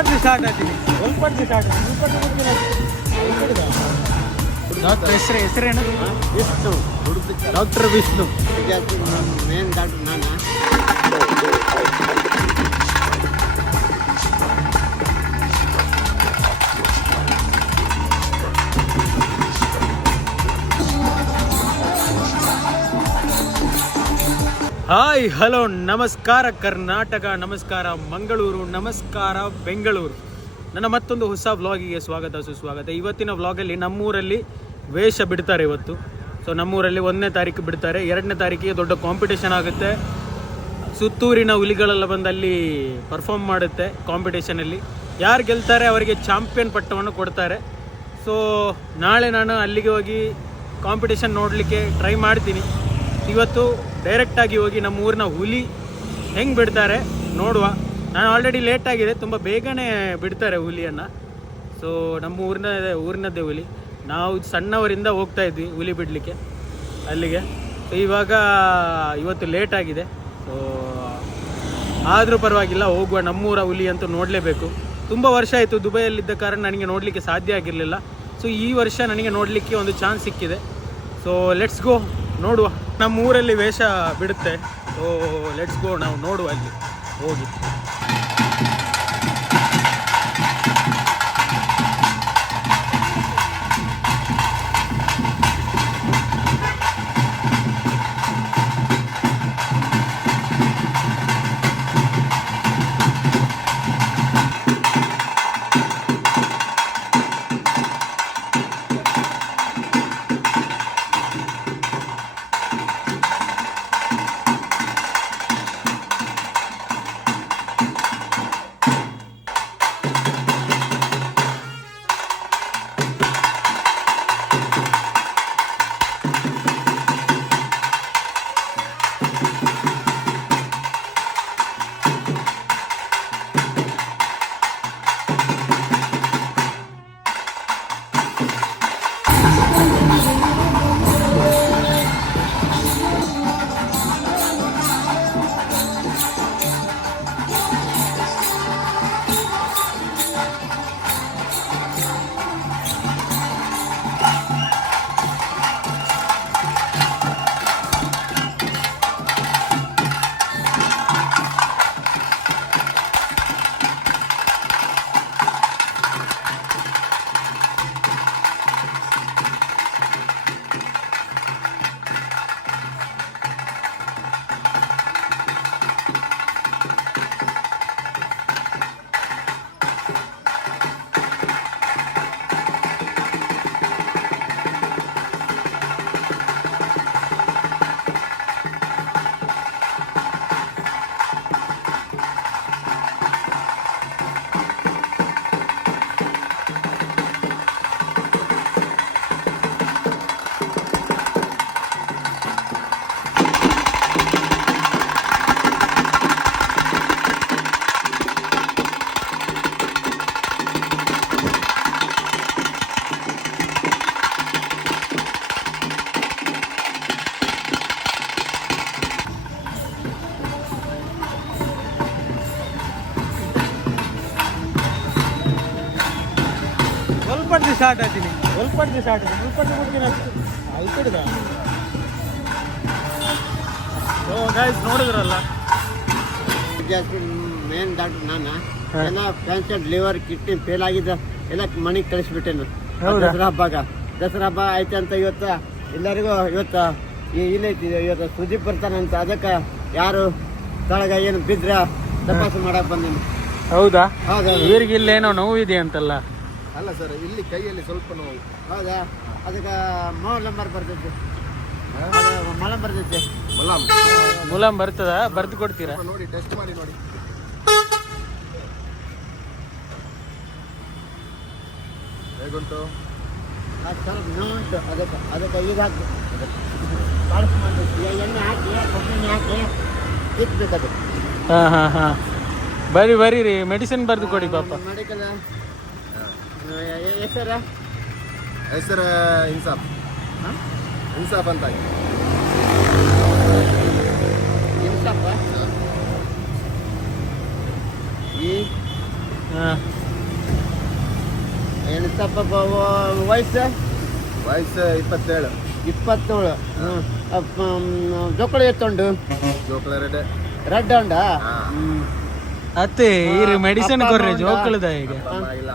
Start ಆಗ್ತೀನಿ ಹೆಸರೇನು? Vishnu. Doctor Vishnu. Main doctor ನಾನು. ಹಾಯ್ ಹಲೋ ನಮಸ್ಕಾರ ಕರ್ನಾಟಕ, ನಮಸ್ಕಾರ ಮಂಗಳೂರು, ನಮಸ್ಕಾರ ಬೆಂಗಳೂರು. ನನ್ನ ಮತ್ತೊಂದು ಹೊಸ ವ್ಲಾಗಿಗೆ ಸ್ವಾಗತ ಸುಸ್ವಾಗತ. ಇವತ್ತಿನ ವ್ಲಾಗಲ್ಲಿ ನಮ್ಮೂರಲ್ಲಿ ವೇಷ ಬಿಡ್ತಾರೆ ಇವತ್ತು. ಸೊ ನಮ್ಮೂರಲ್ಲಿ 1ನೇ ತಾರೀಕು ಬಿಡ್ತಾರೆ, 2ನೇ ತಾರೀಕಿಗೆ ದೊಡ್ಡ ಕಾಂಪಿಟೇಷನ್ ಆಗುತ್ತೆ. ಸುತ್ತೂರಿನ ಹುಲಿಗಳೆಲ್ಲ ಬಂದಲ್ಲಿ ಪರ್ಫಾರ್ಮ್ ಮಾಡುತ್ತೆ ಕಾಂಪಿಟೇಷನಲ್ಲಿ. ಯಾರು ಗೆಲ್ತಾರೆ ಅವರಿಗೆ ಚಾಂಪಿಯನ್ ಪಟ್ಟವನ್ನು ಕೊಡ್ತಾರೆ. ಸೊ ನಾಳೆ ನಾನು ಅಲ್ಲಿಗೆ ಹೋಗಿ ಕಾಂಪಿಟೇಷನ್ ನೋಡಲಿಕ್ಕೆ ಟ್ರೈ ಮಾಡ್ತೀನಿ. ಇವತ್ತು ಡೈರೆಕ್ಟಾಗಿ ಹೋಗಿ ನಮ್ಮ ಊರಿನ ಹುಲಿ ಹೆಂಗೆ ಬಿಡ್ತಾರೆ ನೋಡುವ. ನಾನು ಆಲ್ರೆಡಿ ಲೇಟಾಗಿದೆ, ತುಂಬ ಬೇಗನೆ ಬಿಡ್ತಾರೆ ಹುಲಿಯನ್ನು. ಸೊ ನಮ್ಮ ಊರಿನದ್ದೇ ಹುಲಿ. ನಾವು ಸಣ್ಣವರಿಂದ ಹೋಗ್ತಾ ಇದ್ವಿ ಹುಲಿ ಬಿಡಲಿಕ್ಕೆ ಅಲ್ಲಿಗೆ. ಸೊ ಇವತ್ತು ಲೇಟಾಗಿದೆ. ಸೊ ಆದರೂ ಪರವಾಗಿಲ್ಲ, ಹೋಗುವ. ನಮ್ಮೂರ ಹುಲಿ ಅಂತೂ ನೋಡಲೇಬೇಕು. ತುಂಬ ವರ್ಷ ಆಯಿತು ದುಬೈಯಲ್ಲಿದ್ದ ಕಾರಣ ನನಗೆ ನೋಡಲಿಕ್ಕೆ ಸಾಧ್ಯ ಆಗಿರಲಿಲ್ಲ. ಸೊ ಈ ವರ್ಷ ನನಗೆ ನೋಡಲಿಕ್ಕೆ ಒಂದು ಚಾನ್ಸ್ ಸಿಕ್ಕಿದೆ. ಸೊ ಲೆಟ್ಸ್ ಗೋ, ನೋಡುವ. ನಮ್ಮ ಊರಲ್ಲಿ ವೇಷ ಬಿಡುತ್ತೆ. ಸೊ ಲೆಟ್ಸ್ ಗೋ, ನಾವು ನೋಡುವ ಅಲ್ಲಿ ಹೋಗಿ. ಸ್ಟಾರ್ಟ್ ಆಗ್ತೀನಿ ನೋಡಿದ್ರಲ್ಲ. ಮೇನ್ ಡಾಕ್ಟರ್ ನಾನು. ಎಲ್ಲ ಕ್ಯಾನ್ಸರ್, ಲಿವರ್, ಕಿಡ್ನಿ ಫೇಲ್ ಆಗಿದ್ದ ಎಲ್ಲ ಮನೆಗೆ ಕಳಿಸ್ಬಿಟ್ಟೆನು. ದಸರಾ ಹಬ್ಬ ಐತೆ ಅಂತ ಇವತ್ತು ಎಲ್ಲರಿಗೂ ಇಲ್ಲೈತಿ. ಇವತ್ತು ಸುದೀಪ್ ಬರ್ತಾನಂತ, ಅದಕ್ಕೆ ಯಾರು ತಳಗ ಏನು ಬಿದ್ರ ತಪಾಸಣೆ ಮಾಡಕ್ ಬಂದೇನು. ಹೌದಾ? ಇವ್ರಿಗೆ ಇಲ್ಲೇನೋ ನೋವು ಇದೆ ಅಂತಲ್ಲ? ಅಲ್ಲ ಸರ್, ಇಲ್ಲಿ ಕೈಯಲ್ಲಿ ಸ್ವಲ್ಪ ನೋವು. ಹೌದಾ? ಅದಕ್ಕೆ ಮೊಲಂ ಬರ್ತೈತೆ. ಮುಲಾಮ್ ಬರ್ತದ? ಬರ್ದು ಕೊಡ್ತೀರಾ? ನೋಡಿ, ಟೆಸ್ಟ್ ಮಾಡಿ ನೋಡಿ. ಹೇಗುಂಟು? ನೋವುಂಟು. ಅದಕ್ಕೆ ಇದು ಹಾಕಿ ಎಣ್ಣೆ ಹಾಕಿ ಕೊಬ್ಬರಿ ಹಾಕಿ ಇಟ್ಬೇಕದು. ಹಾಂ ಬರೀ ಮೆಡಿಸಿನ್ ಬರ್ದು ಕೊಡಿ ಪಾಪ. ಮೆಡಿಕಲ್ ಹೆಸರು ಇನ್ಸಾಫ್ ಅಂತ. ಇನ್ಸಾಫ್ ಹಾಂ ಎಣಿಸಪ್ಪ ವಯಸ್ಸು 27 27. ಜೋಕುಳ ಎತ್ತುಂಡು ಜೋಕುಳ ರೆಡ್ ಉಂಡ. ಅತ್ತೆ ಈ ಮೆಡಿಸಿನ್ ಕೊರ್ರೆ ಜೋಕುಳದ ಈಗ ಇಲ್ಲ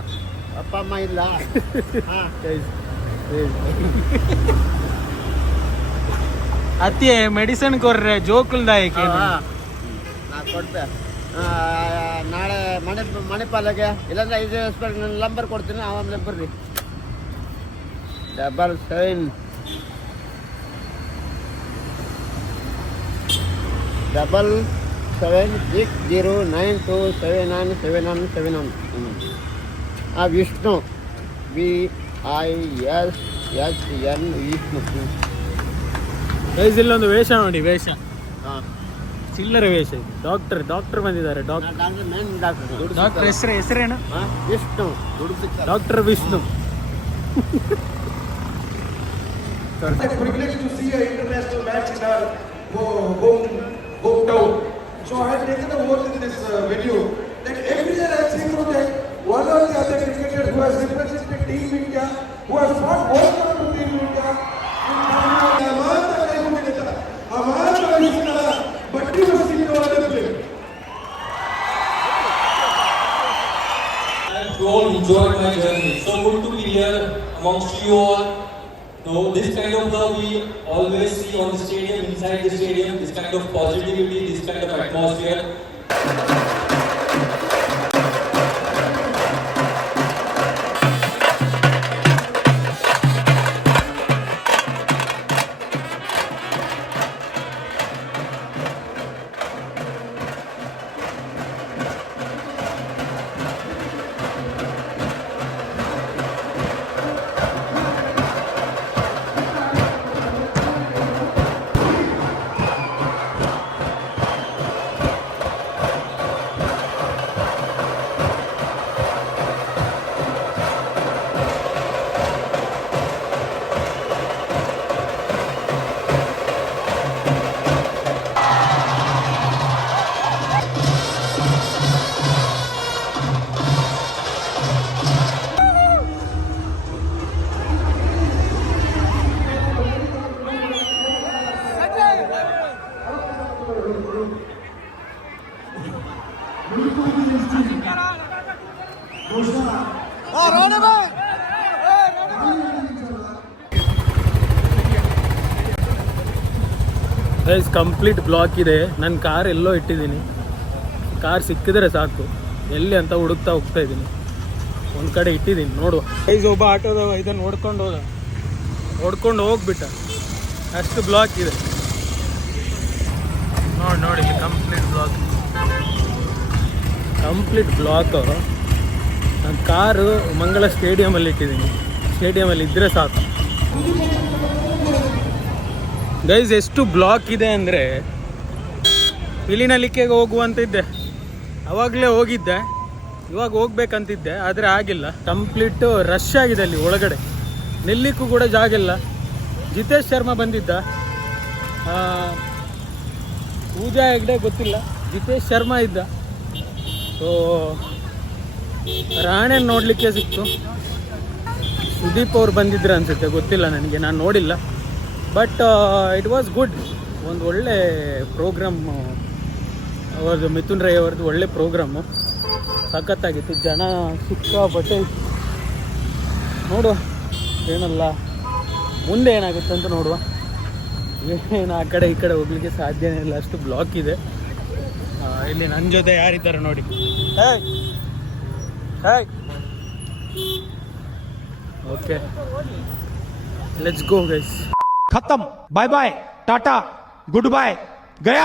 ಅಪ್ಪ ಅಮ್ಮ ಇಲ್ಲ. ಅತ್ತೆ ಮೆಡಿಸಿನ್ ಕೊರ್ರೆ ಜೋಕುಳದ ಈಗ ನಾ ಕೊಡ್ತೆ. ನಾಳೆ ಮಣಿಪಾಲಗೆ ಇಲ್ಲಾಂದ್ರೆ ಇದು ನನ್ನ ನಂಬರ್ ಕೊಡ್ತೀನಿ, ಆಮೇಲೆ ಬರ್ರಿ. 7760927977. ವಿಷ್ಣು VISHN ವಿಷ್ಣು. ಗೈಸ್ ಇಲ್ಲೊಂದು ವೇಷ ನೋಡಿ, ವೇಷ ಹಾಂ ಚಿಲ್ಲರೆ ವೇಷ ಇದು. ಡಾಕ್ಟರ್ ಬಂದಿದ್ದಾರೆ. ಡಾಕ್ಟರ್ ಹೆಸರೇನು? Vishnu. Doctor Vishnu. It's a privilege to see an international match in our hometown. So I have taken the vote in this video that every year I have seen through that one or the other cricketer who has represented Team India, who has fought more than Team India. But he was in no other play. I have all enjoyed my journey. So good to be here amongst you all. So this kind of love we always see on the stadium, inside the stadium, this kind of positivity, this kind of atmosphere. Guys complete block ಇದೆ. ನನ್ನ car ಎಲ್ಲೋ ಇಟ್ಟಿದ್ದೀನಿ. Car ಸಿಕ್ಕಿದ್ರೆ ಸಾಕು, ಎಲ್ಲಿ ಅಂತ ಹುಡುಕ್ತಾ ಹೋಗ್ತಾ ಇದ್ದೀನಿ. ಒಂದು ಕಡೆ ಇಟ್ಟಿದ್ದೀನಿ, ನೋಡುವ. ಗೈಸ್ ಒಬ್ಬ ಆಟೋದವ ಇದನ್ನು ಓಡ್ಕೊಂಡು ಹೋಗ್ಬಿಟ್ಟ. ಅಷ್ಟು ಬ್ಲಾಕ್ ಇದೆ ನೋಡಿ ಇಲ್ಲಿ. ಕಂಪ್ಲೀಟ್ ಬ್ಲಾಕ್ ಅವರು. ನನ್ನ ಕಾರು ಮಂಗಳ ಸ್ಟೇಡಿಯಮಲ್ಲಿ ಇಟ್ಟಿದ್ದೀನಿ. ಸ್ಟೇಡಿಯಮಲ್ಲಿ ಇದ್ದರೆ ಸಾಕು. ಗೈಸ್ ಎಷ್ಟು ಬ್ಲಾಕ್ ಇದೆ ಅಂದರೆ, ಇಲಿನಲಿಕೆಗೆ ಹೋಗುವಂತಿದ್ದೆ, ಅವಾಗಲೇ ಹೋಗಿದ್ದೆ. ಇವಾಗ ಹೋಗ್ಬೇಕಂತಿದ್ದೆ, ಆದರೆ ಆಗಿಲ್ಲ. ಕಂಪ್ಲೀಟು ರಶ್ ಆಗಿದೆ ಅಲ್ಲಿ ಒಳಗಡೆ. ನಿಲ್ಲಿಕ್ಕೂ ಕೂಡ ಜಾಗ ಇಲ್ಲ. ಜಿತೇಶ್ ಶರ್ಮಾ ಬಂದಿದ್ದ, ಪೂಜಾ ಹೆಗ್ಡೆ ಗೊತ್ತಿಲ್ಲ, ಜಿತೇಶ್ ಶರ್ಮಾ ಇದ್ದ. ಸೊ ರಾಣೆ ನೋಡಲಿಕ್ಕೆ ಸಿಕ್ತು. ಸುದೀಪ್ ಅವ್ರು ಬಂದಿದ್ರು ಅನಿಸುತ್ತೆ, ಗೊತ್ತಿಲ್ಲ ನನಗೆ, ನಾನು ನೋಡಿಲ್ಲ. But it was good. ಒಂದು ಒಳ್ಳೆ ಪ್ರೋಗ್ರಾಮು ಅವ್ರದ್ದು, ಮಿಥುನ್ ರೈ ಅವ್ರದ್ದು ಒಳ್ಳೆ ಪ್ರೋಗ್ರಾಮು. ಸಖತ್ತಾಗಿತ್ತು. ಜನ ಸಿಕ್ಕಾಪಟ್ಟೆ. ನೋಡುವ ಏನಲ್ಲ ಮುಂದೆ ಏನಾಗುತ್ತೆ ಅಂತ ನೋಡುವ. ಏನು ಆ ಕಡೆ ಈ ಕಡೆ ಹೋಗ್ಲಿಕ್ಕೆ ಸಾಧ್ಯನೇ ಇಲ್ಲ, ಅಷ್ಟು ಬ್ಲಾಕ್ ಇದೆ. ಇಲ್ಲಿ ನನ್ನ ಜೊತೆ ಯಾರಿದ್ದಾರೆ ನೋಡಿ. Okay, let's go guys. खत्म, bye bye, tata, goodbye, गया.